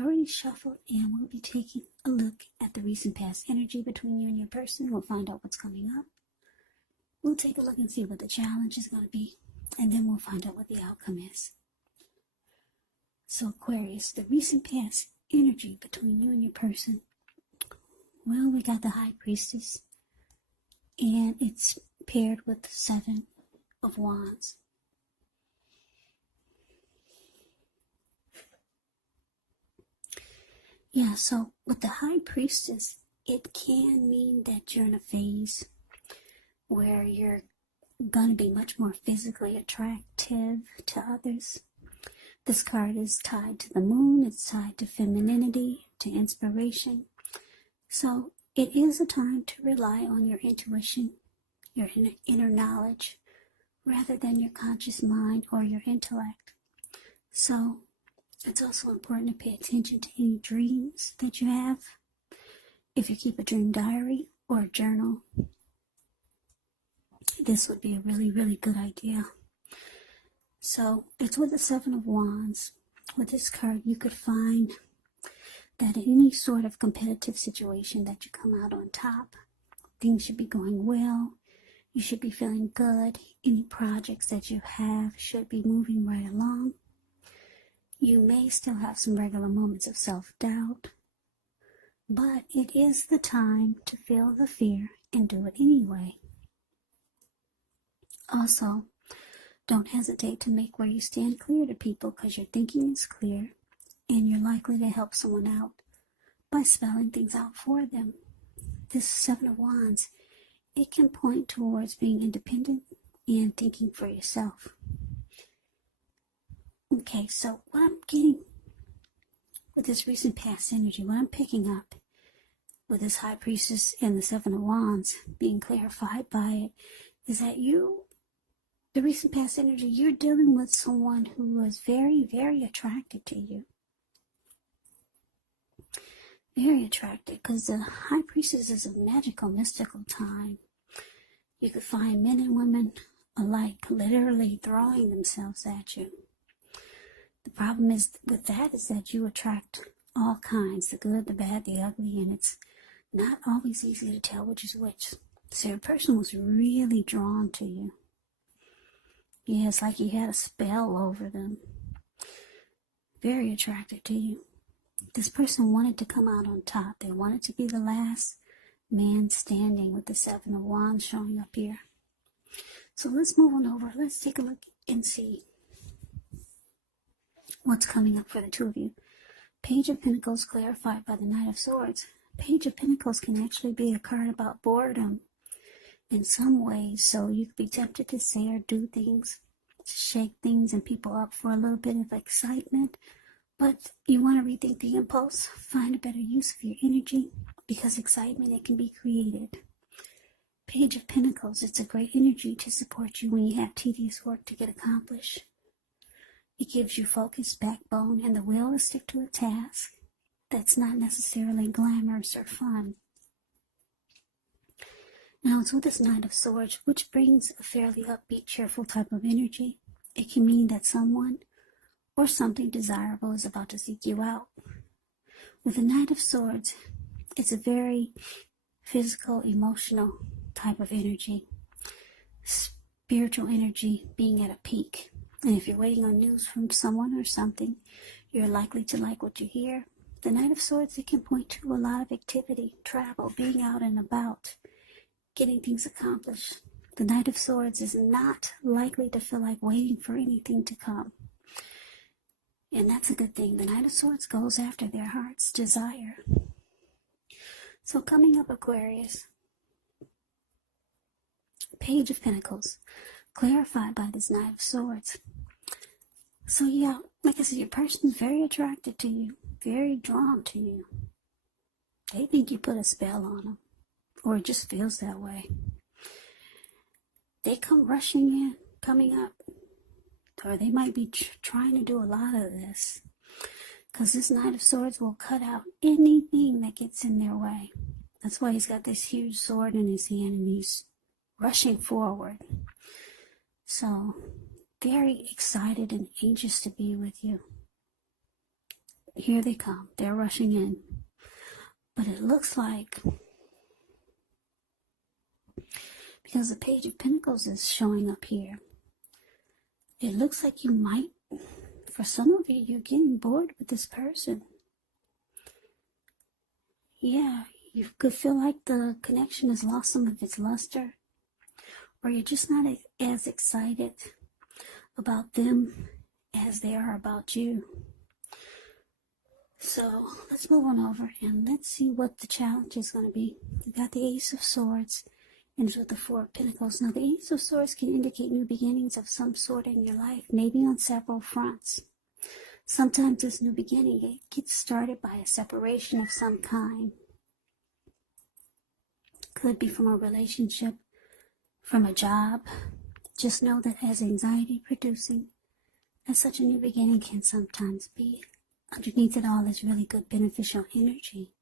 already shuffled, and we'll be taking a look at the recent past energy between you and your person. We'll find out what's coming up. We'll take a look and see what the challenge is going to be, and then we'll find out what the outcome is. So Aquarius, the recent past energy between you and your person. Well, we got the High Priestess, and it's paired with the Seven of Wands. Yeah, so with the High Priestess, it can mean that you're in a phase where you're going to be much more physically attractive to others. This card is tied to the moon. It's tied to femininity, to inspiration. So it is a time to rely on your intuition, your inner knowledge, rather than your conscious mind or your intellect. So it's also important to pay attention to any dreams that you have. If you keep a dream diary or a journal, this would be a really, really good idea. So it's with the Seven of Wands. With this card, you could find that in any sort of competitive situation that you come out on top. Things should be going well. You should be feeling good. Any projects that you have should be moving right along. You may still have some regular moments of self-doubt, but it is the time to feel the fear and do it anyway. Also, don't hesitate to make where you stand clear to people, because your thinking is clear and you're likely to help someone out by spelling things out for them. This Seven of Wands, it can point towards being independent and thinking for yourself. Okay, so what I'm getting with this recent past energy, what I'm picking up with this High Priestess and the Seven of Wands being clarified by it, is that the recent past energy, you're dealing with someone who was very, very attracted to you. Very attracted, because the High Priestess is a magical, mystical time. You could find men and women alike literally throwing themselves at you. The problem is with that is that you attract all kinds, the good, the bad, the ugly, and it's not always easy to tell which is which. So your person was really drawn to you. Yeah, it's like you had a spell over them. Very attracted to you. This person wanted to come out on top. They wanted to be the last man standing, with the Seven of Wands showing up here. So let's move on over. Let's take a look and see what's coming up for the two of you. Page of Pentacles clarified by the Knight of Swords. Page of Pentacles can actually be a card about boredom in some ways, so you could be tempted to say or do things to shake things and people up for a little bit of excitement, but you want to rethink the impulse, find a better use of your energy, because excitement, it can be created. Page of Pentacles, it's a great energy to support you when you have tedious work to get accomplished. It gives you focus, backbone, and the will to stick to a task that's not necessarily glamorous or fun. Now it's with this Knight of Swords, which brings a fairly upbeat, cheerful type of energy. It can mean that someone or something desirable is about to seek you out. With the Knight of Swords, it's a very physical, emotional type of energy. Spiritual energy being at a peak. And if you're waiting on news from someone or something, you're likely to like what you hear. The Knight of Swords, it can point to a lot of activity, travel, being out and about, getting things accomplished. The Knight of Swords is not likely to feel like waiting for anything to come. And that's a good thing. The Knight of Swords goes after their heart's desire. So coming up, Aquarius, Page of Pentacles, clarified by this Knight of Swords. So yeah, like I said, your person's very attracted to you, very drawn to you. They think you put a spell on them, or it just feels that way. They come rushing in, coming up, or they might be trying to do a lot of this, because this Knight of Swords will cut out anything that gets in their way. That's why he's got this huge sword in his hand and he's rushing forward. So, very excited and anxious to be with you. here they come. They're rushing in. But it looks like, because the Page of Pentacles is showing up here, it looks like you might, for some of you, you're getting bored with this person. Yeah, you could feel like the connection has lost some of its luster, or you're just not as excited about them as they are about you. So let's move on over and let's see what the challenge is going to be. You got the Ace of Swords and it's with the Four of Pentacles. Now the Ace of Swords can indicate new beginnings of some sort in your life, maybe on several fronts. Sometimes this new beginning, it gets started by a separation of some kind. Could be from a relationship, from a job. Just know that as anxiety producing, as such a new beginning can sometimes be, underneath it all is really good beneficial energy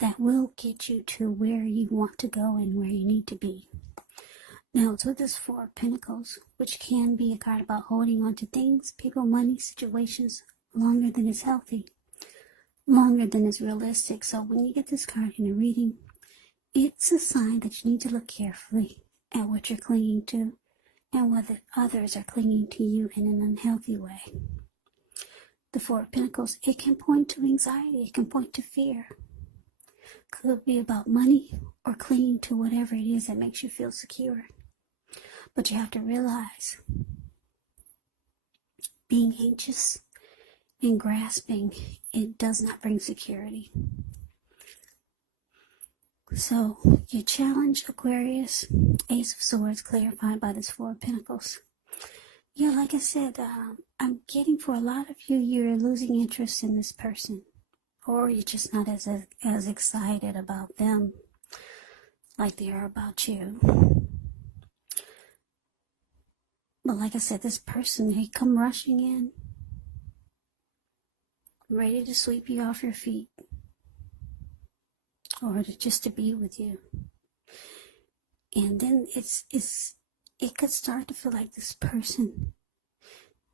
that will get you to where you want to go and where you need to be. Now, it's with this Four of Pentacles, which can be a card about holding on to things, people, money, situations, longer than is healthy, longer than is realistic. So when you get this card in a reading, it's a sign that you need to look carefully at what you're clinging to and whether others are clinging to you in an unhealthy way. The Four of Pentacles, it can point to anxiety, it can point to fear. Could be about money or clinging to whatever it is that makes you feel secure. But you have to realize, being anxious and grasping, it does not bring security. So, your challenge, Aquarius, Ace of Swords, clarified by this Four of Pentacles. Yeah, like I said, I'm getting for a lot of you, you're losing interest in this person. Or you're just not as excited about them like they are about you. But like I said, this person, they come rushing in, ready to sweep you off your feet. Or just to be with you. And then it could start to feel like this person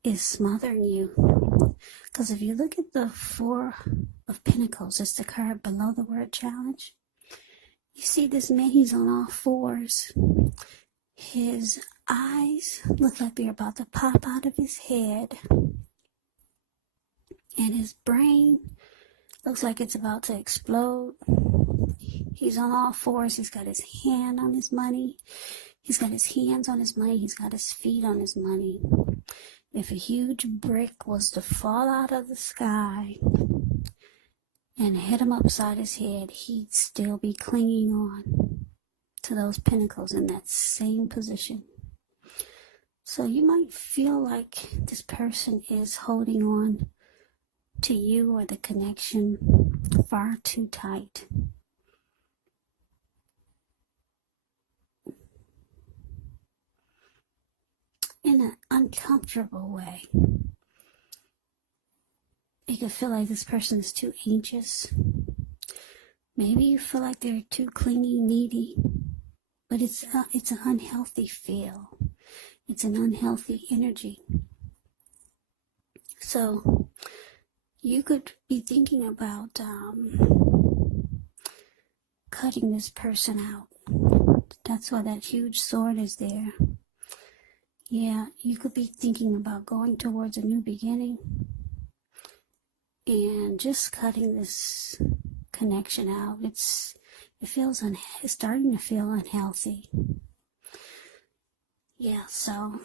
is smothering you. Because if you look at the Four of Pentacles, it's the card below the word challenge. You see this man, he's on all fours. His eyes look like they're about to pop out of his head. And his brain looks like it's about to explode. He's on all fours. He's got his hand on his money. He's got his hands on his money. He's got his feet on his money. If a huge brick was to fall out of the sky and hit him upside his head, he'd still be clinging on to those pentacles in that same position. So you might feel like this person is holding on to you or the connection far too tight. In an uncomfortable way. You can feel like this person is too anxious. Maybe you feel like they're too clingy, needy. But it's an unhealthy feel. It's an unhealthy energy. So you could be thinking about cutting this person out. That's why that huge sword is there. Yeah, you could be thinking about going towards a new beginning and just cutting this connection out. It's starting to feel unhealthy. Yeah, so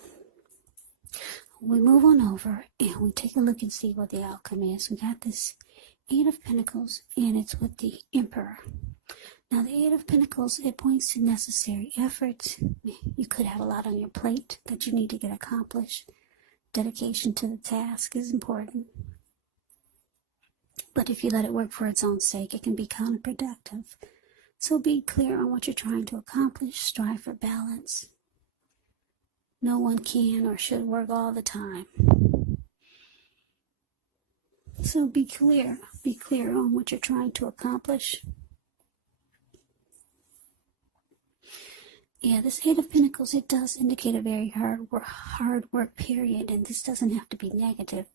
we move on over and we take a look and see what the outcome is. We got this Eight of Pentacles and it's with the Emperor. Now, the Eight of Pentacles, it points to necessary efforts. You could have a lot on your plate that you need to get accomplished. Dedication to the task is important. But if you let it work for its own sake, it can be counterproductive. So be clear on what you're trying to accomplish. Strive for balance. No one can or should work all the time. So be clear. Be clear on what you're trying to accomplish. Yeah, this Eight of Pentacles, it does indicate a very hard work period, and this doesn't have to be negative.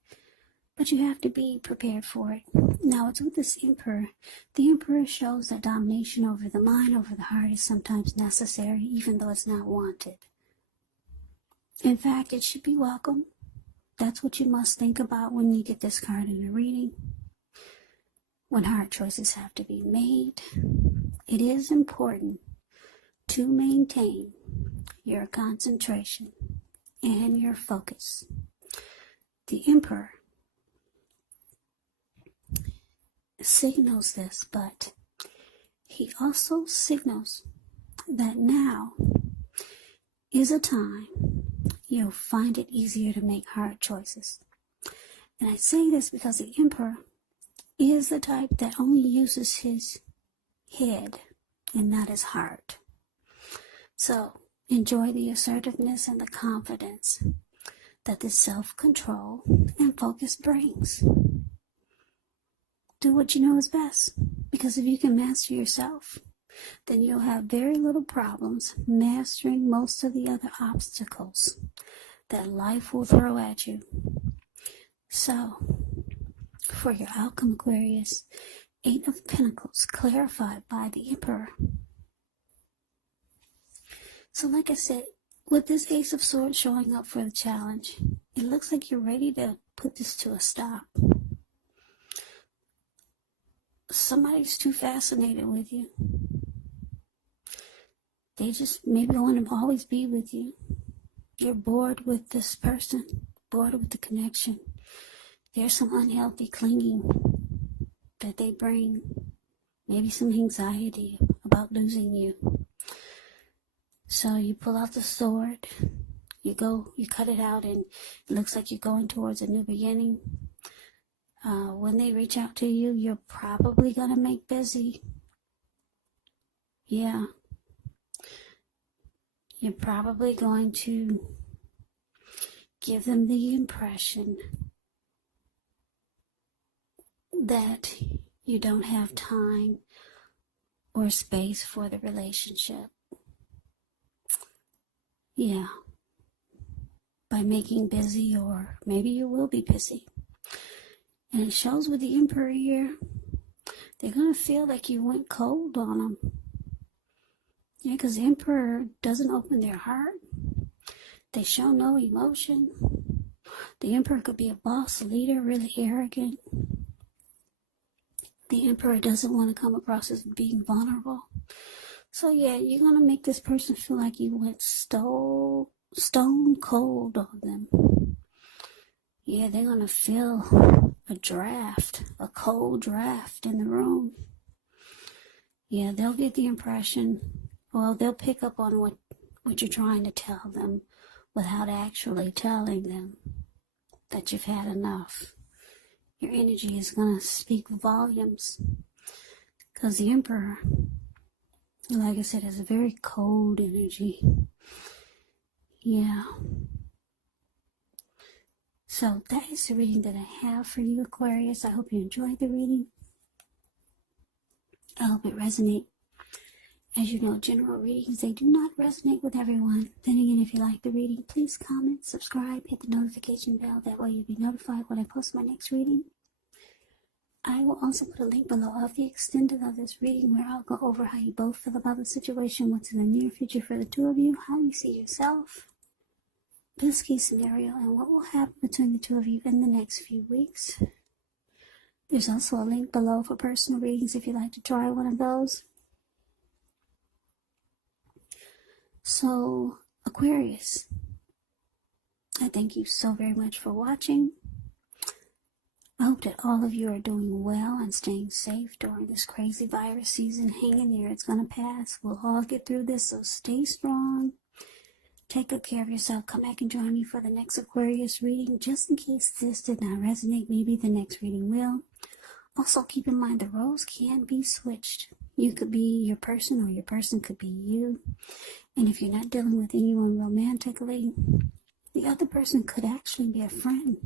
but you have to be prepared for it. Now, it's with this Emperor. The Emperor shows that domination over the mind, over the heart is sometimes necessary, even though it's not wanted. In fact, it should be welcome. That's what you must think about when you get this card in a reading. When hard choices have to be made, it is important to maintain your concentration and your focus. The Emperor signals this, but he also signals that now is a time you'll find it easier to make hard choices. And I say this because the Emperor is the type that only uses his head and not his heart. So enjoy the assertiveness and the confidence that this self-control and focus brings. Do what you know is best, because if you can master yourself, then you'll have very little problems mastering most of the other obstacles that life will throw at you. So, for your outcome, Aquarius, 8 of Pentacles clarified by the Emperor. So like I said, with this Ace of Swords showing up for the challenge, it looks like you're ready to put this to a stop. Somebody's too fascinated with you. They just maybe want to always be with you. You're bored with this person, bored with the connection. There's some unhealthy clinging that they bring. Maybe some anxiety about losing you. So you pull out the sword, you cut it out, and it looks like you're going towards a new beginning. When they reach out to you, you're probably going to make busy. Yeah. You're probably going to give them the impression that you don't have time or space for the relationship. Yeah. By making busy, or maybe you will be busy. And it shows with the Emperor here, they're going to feel like you went cold on them. Yeah, because the Emperor doesn't open their heart. They show no emotion. The Emperor could be a boss leader, really arrogant. The Emperor doesn't want to come across as being vulnerable. So yeah, you're going to make this person feel like you went stone cold on them. Yeah, they're going to feel a cold draft in the room. Yeah, they'll get the impression, well, they'll pick up on what you're trying to tell them without actually telling them that you've had enough. Your energy is going to speak volumes, because the Emperor, like I said, has a very cold energy. Yeah. So that is the reading that I have for you, Aquarius. I hope you enjoyed the reading. I hope it resonates. As you know, general readings, they do not resonate with everyone. Then again, if you like the reading, please comment, subscribe, hit the notification bell. That way you'll be notified when I post my next reading. I will also put a link below of the extended of this reading, where I'll go over how you both feel about the situation, what's in the near future for the two of you, how you see yourself, best case scenario, and what will happen between the two of you in the next few weeks. There's also a link below for personal readings if you'd like to try one of those. So, Aquarius, I thank you so very much for watching. I hope that all of you are doing well and staying safe during this crazy virus season. Hang in there, it's going to pass. We'll all get through this, so stay strong. Take good care of yourself. Come back and join me for the next Aquarius reading. Just in case this did not resonate, maybe the next reading will. Also, keep in mind the roles can be switched. You could be your person, or your person could be you. And if you're not dealing with anyone romantically, the other person could actually be a friend,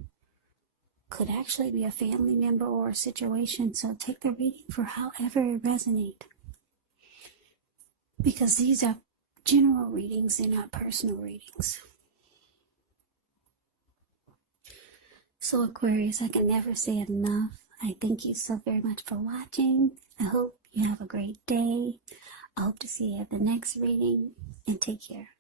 could actually be a family member or a situation. So take the reading for however it resonates, because these are general readings, they're not personal readings. So Aquarius, I can never say it enough. I thank you so very much for watching. I hope you have a great day. I hope to see you at the next reading, and take care.